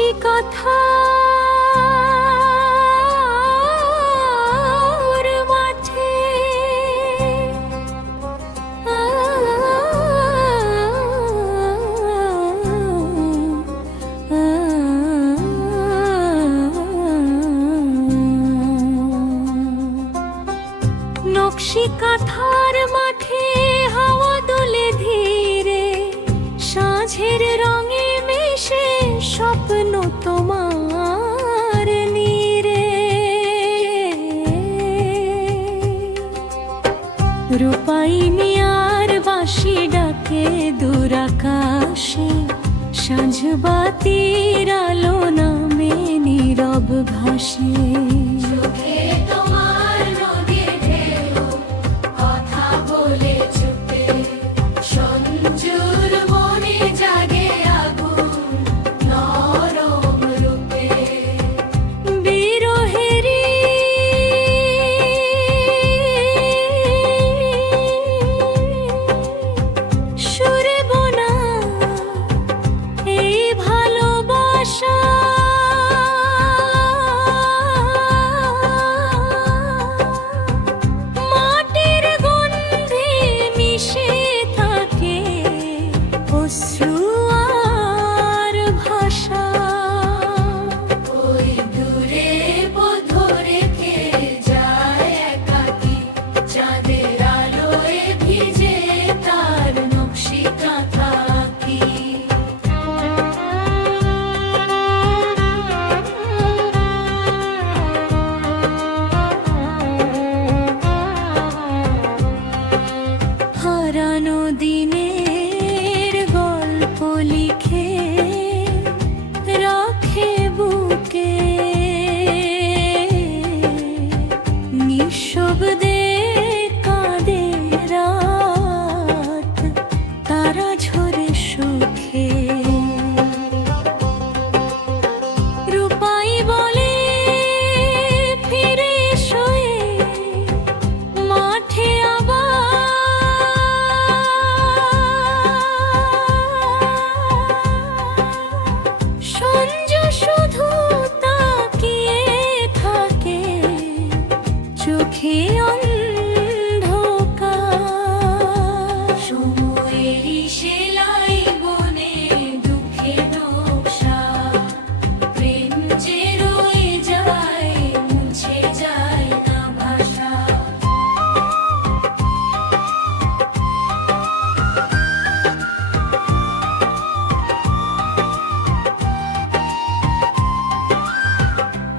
নকশি কথা মাঠে নকশি কাঁথার মাঠে হাওয়া দোলে ধীরে সাঁঝের রঙে মিশে স্বপ্ন তোমার নীরে রূপাই মিয়ার বাঁশি ডাকে দূর আকাশে সাঁঝ বাতির আলো নামে নীরব ভাসে দিনের গল্প লিখে রাখে বুকে নিঃশব্দে কাঁদে রাত তারা ঝরে সুখে রূপাই বলে ফিরে শোয়ে মাঠে চোখে অন্ধকার সময়েরই সেলাই বনে দুঃখে নকশা প্রেম যে রয়ে যায় মুছে যায় না ভাষা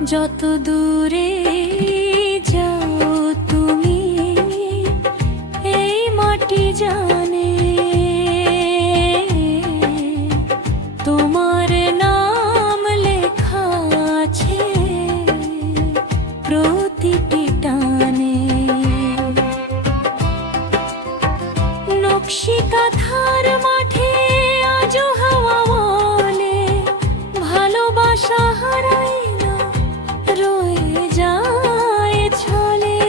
যত দূরে জানে তোমার নাম লেখা আছে প্রতিটি টানে নকশি কাঁথার মাঠে আজও হাওয়া বলে ভালোবাসা হারায় না রয়ে যায় ছলে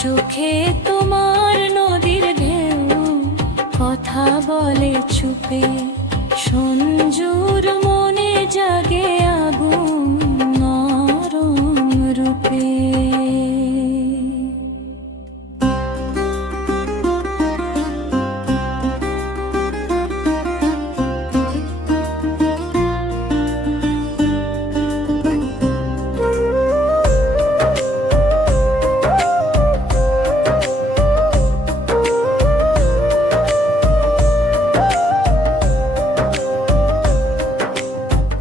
চোখে তোমার নদীর ঢেউ কথা বলে চুপে সঞ্জুর মনে জাগে আগুন নরম রূপে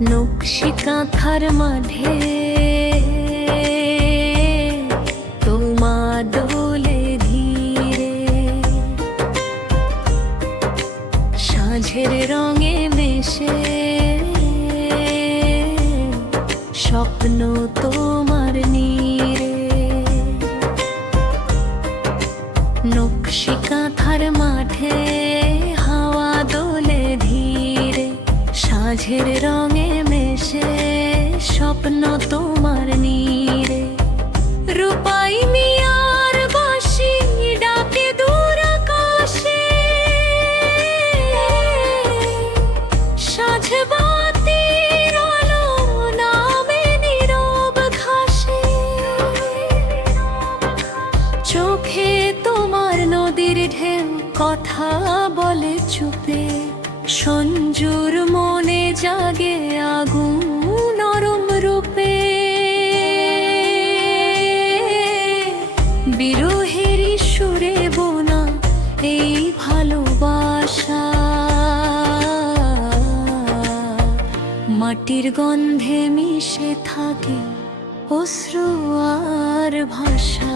নকশি কাঁথার মাঠে তোমা দোলে ধীরে সাঁঝের রঙে মেশে স্বপ্ন তোমার নীড়ে। নকশি কাঁথার মাঠে হাওয়া দোলে ধীরে, সাঁঝের রঙে মেশে স্বপ্ন তোমার নীড়ে। রূপাই মিয়ার বাঁশি ডাকে দূর আকাশে, সাঁঝ বাতির আলো নামে নীরব ঘাসে। চোখে তোমার নদীর ঢেউ কথা বলে চুপে, সঞ্জুর মনে জাগে আগুন নরম রূপে। বিরহেরই সুরে বোনা এই ভালোবাসা, মাটির গন্ধে মিশে থাকে অশ্রু আর ভাষা।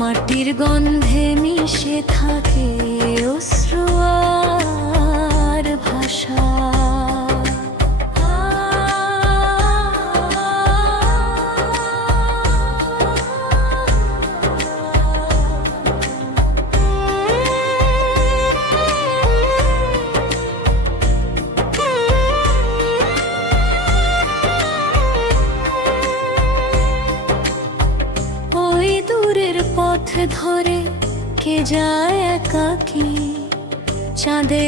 মাটির গন্ধে মিশে থাকে অশ্রু আর ভাষা। ওই দূরের পথ ধরে কে যায় একাকী, চাঁদে